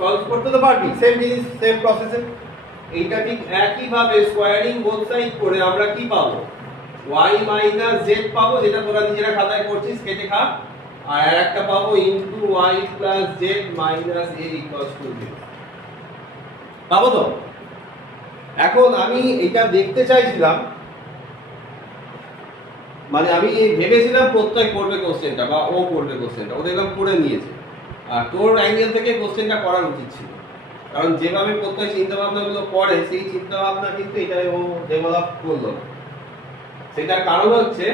Solve করতে তো পারবি, সেম জিনিস সেম প্রসেসে। এইটা ঠিক একই ভাবে স্কোয়ারিং বোথ সাইড করে আমরা কি পাবো, y মাইনাস z পাবো, যেটা তোরা নিজেরা খাতায় করছিস কেটে খা, আর একটা পাবো into y plus z minus a equals to 0 পাবো তো। এখন আমি এটা দেখতে চাইছিলাম, মানে আমি ভেবেছিলাম প্রত্যয় করবে কোশ্চেনটা বা ও করবে কোশ্চেনটা, ও দেখলাম করে নিয়েছে। আর তোর অ্যাঙ্গেল থেকে কোশ্চেনটা করার উচিত ছিল, কারণ যেভাবে প্রত্যয় চিন্তা ভাবনাগুলো করে সেই চিন্তা ভাবনা কিন্তু এটা ও ডেভেলপ করলো না। সেটার কারণ হচ্ছে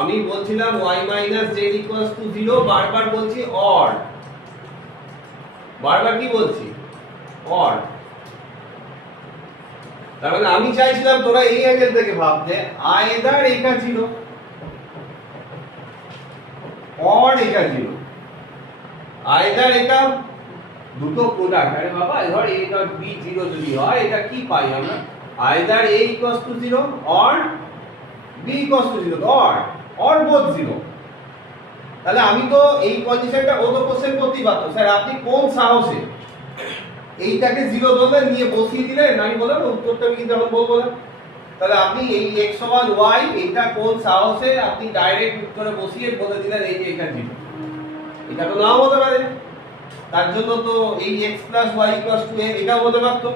আমি বলছিলাম y minus z equals to 0, বারবার বলছি অর, বারবার কি বলছি অর। তার মানে আমি চাইছিলাম তোরা এই অ্যাঙ্গেল থেকে ভাবতে, আইদার এটা 0 অর এটা 0, আইদার এটা দুটো প্রোডাক্ট। আরে বাবা ধর a ডট b 0 যদি হয়, এটা কি পাই আমরা, either a equals to 0 or b equals to 0, or both 0। তাহলে আমি তো এই কন্ডিশনটা ও তো কোশ্চেন করতেই পারতো, স্যার আপনি কোন সাহসে এইটাকে 0 ধরলেন নিয়ে বসিয়ে দিলেন, আমি বললাম উত্তরটা আমি কিন্তু এখন বলবো না। তাহলে আপনি এই x সমান y এটা কোন সাহসে আপনি ডাইরেক্ট উত্তরে বসিয়ে বলে দিলেন এই যে এটা 0, এটা তো নাও হতে পারে। তার জন্য তো এই x plus y equals to a এটাও হতে পারতো।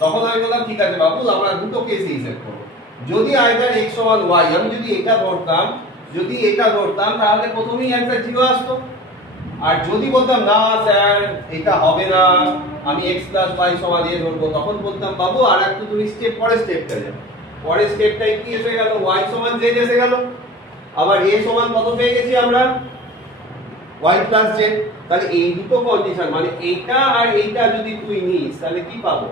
তখন আমি বললাম ঠিক আছে বাবু, আমরা দুটো কেসে হিসাব করব। যদি আইদার x সমান y, আমি যদি এটা ধরতাম, যদি এটা ধরতাম তাহলে প্রথমেই অ্যানসার 0 আসতো। আর যদি বলতাম না স্যার এটা হবে না, আমি x প্লাস y সমান a ধরবো, তখন বলতাম বাবু আর একটু তুমি স্টেপ পরের স্টেপটা যাও। পরের স্টেপটাই কি এসে গেল, y সমান z এসে গেল। আবার a সমান কত পেয়ে গেছি আমরা, y প্লাস z। তাহলে এই দুটো কন্ডিশন মানে এইটা আর এইটা যদি তুই নিস তাহলে কি পাবো,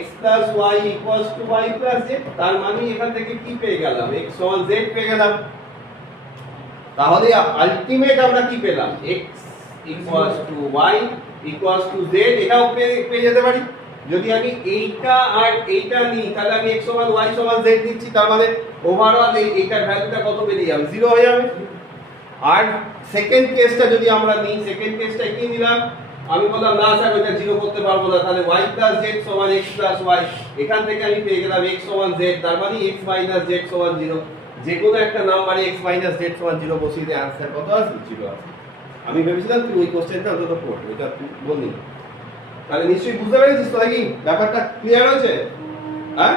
x plus y equals to y plus z। তার মানে এখান থেকে কি পেয়ে গেলাম, x সমান z পেয়ে গেলাম। তাহলে আলটিমেট আমরা কি পেলাম, x equals to y equals to z, এটাও পেয়ে যেতে পারি। যদি আমি এইটা আর এইটা নিই তাহলে আমি x সমান y সমান z নিচ্ছি, তার মানে ওভারঅল এইটার ভ্যালুটা কত বেরিয়ে যাবে, 0 হয়ে যাবে। আর সেকেন্ড কেসটা যদি আমরা নিই, সেকেন্ড কেসটা কি নিলাম, আমি বললাম না স্যার ওইটা 0 করতে পারবো না, তাহলে y প্লাস z সমান x প্লাস y, এখান থেকে আমি পেয়ে গেলাম x সমান z, তার মানে x মাইনাস z সমান 0। যে কোনো একটা নাম্বারে x মাইনাস z সমান 0 বসিয়ে দিয়ে आंसर কত আসবে, 0 আসবে। আমি ভেবেছিলাম তুই ওই কোশ্চেনটা অন্তত পড়, ওইটা তুই বললি। তাহলে নিশ্চয়ই বুঝতে পেরেছিস তো নাকি, ব্যাপারটা ক্লিয়ার হয়েছে? হ্যাঁ